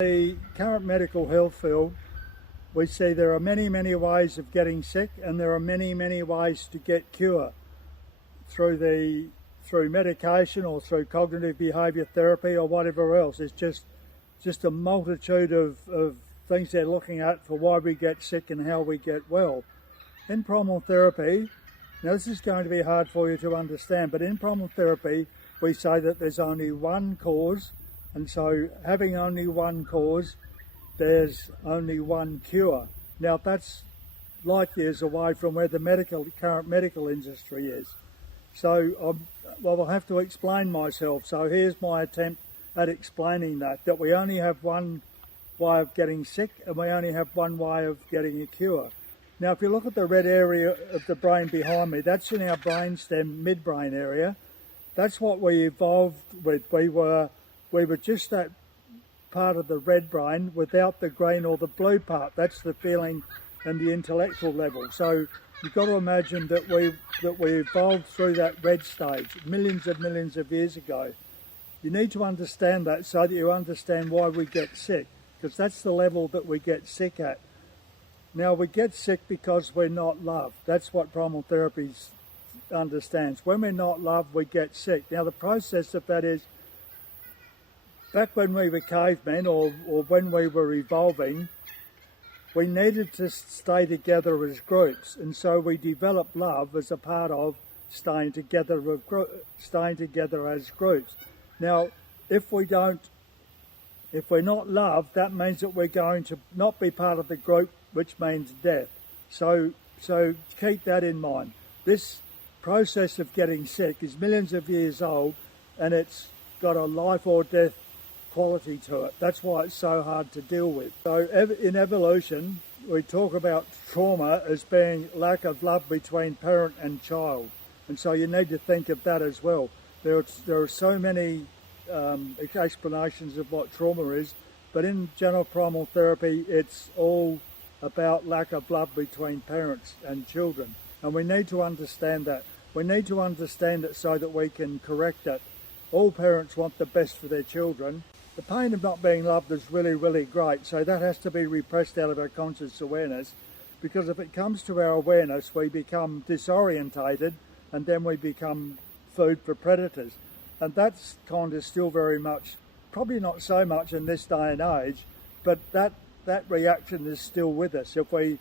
The current medical health field, we see there are many ways of getting sick, and there are many ways to get cure through medication or through cognitive behaviour therapy or whatever else. It's just a multitude of things they're looking at for why we get sick and how we get well. In primal therapy, now this is going to be hard for you to understand, but in primal therapy we say that there's only one cause, and so having only one cause, there's only one cure. Now that's light years away from where the current medical industry is. So I'll have to explain myself. So here's my attempt at explaining that we only have one way of getting sick and we only have one way of getting a cure. Now if you look at the red area of the brain behind me, that's in our brainstem midbrain area. That's what we evolved with. We were just that part of the red brain without the green or the blue part. That's the feeling and the intellectual level. So you've got to imagine that we evolved through that red stage millions of years ago. You need to understand that so that you understand why we get sick, because that's the level that we get sick at. Now we get sick because we're not loved. That's what primal therapy understands. When we're not loved, we get sick. Now the process of that is, back when we were cavemen or when we were evolving, we needed to stay together as groups, and so we developed love as a part of staying together as groups. Now, if we're not loved, that means that we're going to not be part of the group, which means death. So keep that in mind. This process of getting sick is millions of years old, and it's got a life or death quality to it. That's why it's so hard to deal with. So in evolution, we talk about trauma as being lack of love between parent and child, and so you need to think of that as well. There are so many explanations of what trauma is, but in Janov Primal Therapy, it's all about lack of love between parents and children, and we need to understand that. We need to understand it so that we can correct it. All parents want the best for their children. The pain of not being loved is really great, so that has to be repressed out of our conscious awareness, because if it comes to our awareness, we become disorientated and then we become food for predators. And that's kind of still very much, probably not so much in this day and age, but that reaction is still with us. If we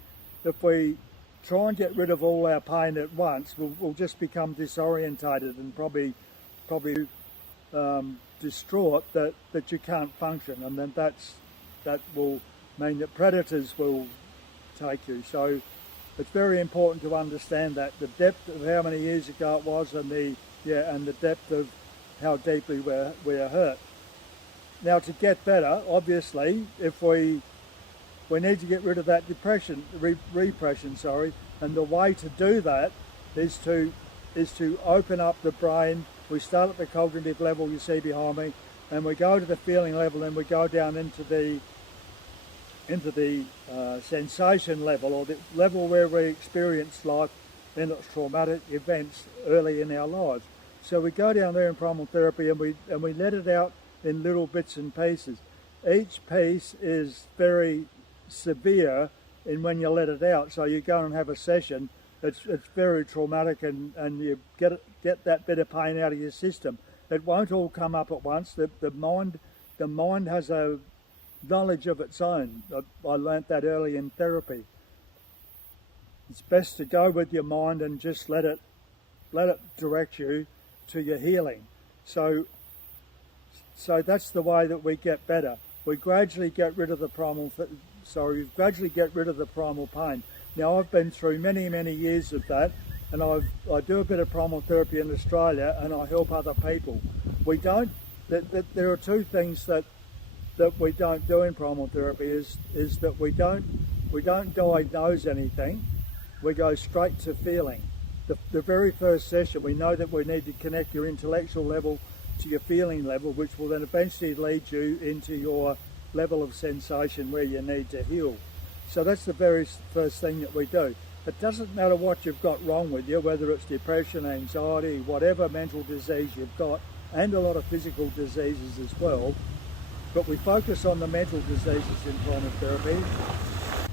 try and get rid of all our pain at once, we'll just become disorientated and probably distraught that you can't function, and then that will mean that predators will take you. So it's very important to understand that the depth of how many years ago it was, and the depth of how deeply we are hurt. Now to get better, obviously, if we need to get rid of that repression, and the way to do that is to open up the brain. We start at the cognitive level you see behind me, and we go to the feeling level, and we go down into the sensation level, or the level where we experience life in its traumatic events early in our lives. So we go down there in primal therapy, and we let it out in little bits and pieces. Each piece is very severe in when you let it out. So you go and have a session. It's very traumatic, and you get that bit of pain out of your system. It won't all come up at once. The mind has a knowledge of its own. I learnt that early in therapy. It's best to go with your mind and just let it direct you to your healing. So that's the way that we get better. We gradually get rid of the primal pain. Now I've been through many years of that, and I do a bit of primal therapy in Australia, and I help other people. There are two things that we don't do in primal therapy is that we don't diagnose anything. We go straight to feeling. The very first session, we know that we need to connect your intellectual level to your feeling level, which will then eventually lead you into your level of sensation where you need to heal. So that's the very first thing that we do. It doesn't matter what you've got wrong with you, whether it's depression, anxiety, whatever mental disease you've got, and a lot of physical diseases as well. But we focus on the mental diseases in primal therapy.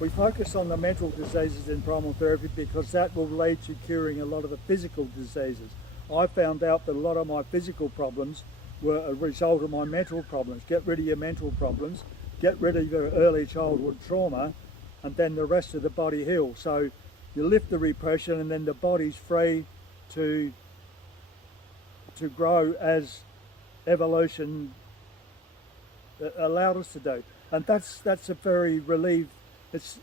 We focus on the mental diseases in primal therapy because that will lead to curing a lot of the physical diseases. I found out that a lot of my physical problems were a result of my mental problems. Get rid of your mental problems, get rid of your early childhood trauma, and then the rest of the body heals. So you lift the repression and then the body's free to grow as evolution allowed us to do. And that's a very relieved. It's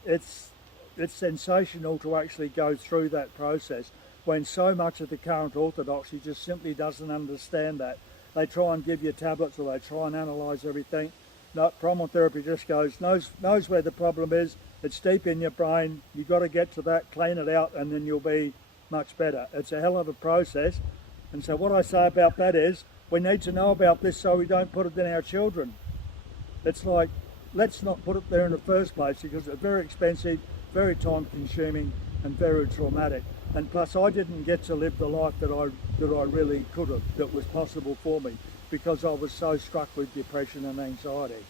sensational to actually go through that process when so much of the current orthodoxy just simply doesn't understand that. They try and give you tablets or they try and analyse everything. No, primal therapy just knows where the problem is. It's deep in your brain. You've got to get to that, clean it out, and then you'll be much better. It's a hell of a process. And so what I say about that is we need to know about this so we don't put it in our children. It's like, let's not put it there in the first place because it's very expensive, very time consuming and very traumatic. And plus I didn't get to live the life that I really could have, that was possible for me because I was so struck with depression and anxiety.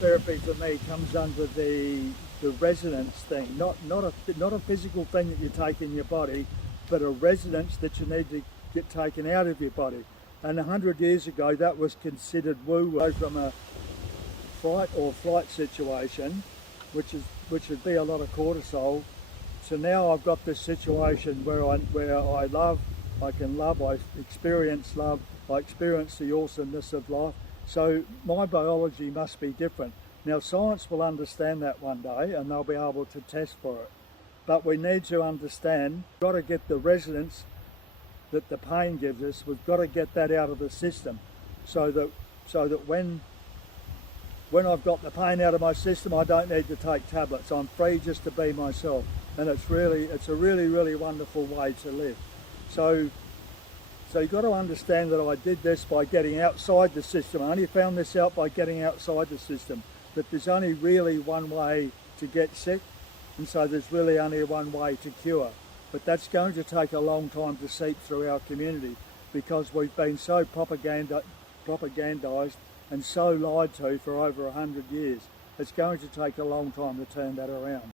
Therapy for me comes under the resonance thing, not a physical thing that you take in your body, but a resonance that you need to get taken out of your body. And 100 years ago that was considered woo-woo from a fight or flight situation, which would be a lot of cortisol. So now I've got this situation where I love, I can love, I experience love, I experience the awesomeness of life. So my biology must be different. Now science will understand that one day and they'll be able to test for it. But we need to understand, we've got to get the resonance that the pain gives us, we've got to get that out of the system so that when I've got the pain out of my system, I don't need to take tablets. I'm free just to be myself. And it's a really, really wonderful way to live. So you've got to understand that I did this by getting outside the system. I only found this out by getting outside the system, that there's only really one way to get sick, and so there's really only one way to cure. But that's going to take a long time to seep through our community because we've been so propagandized and so lied to for over 100 years. It's going to take a long time to turn that around.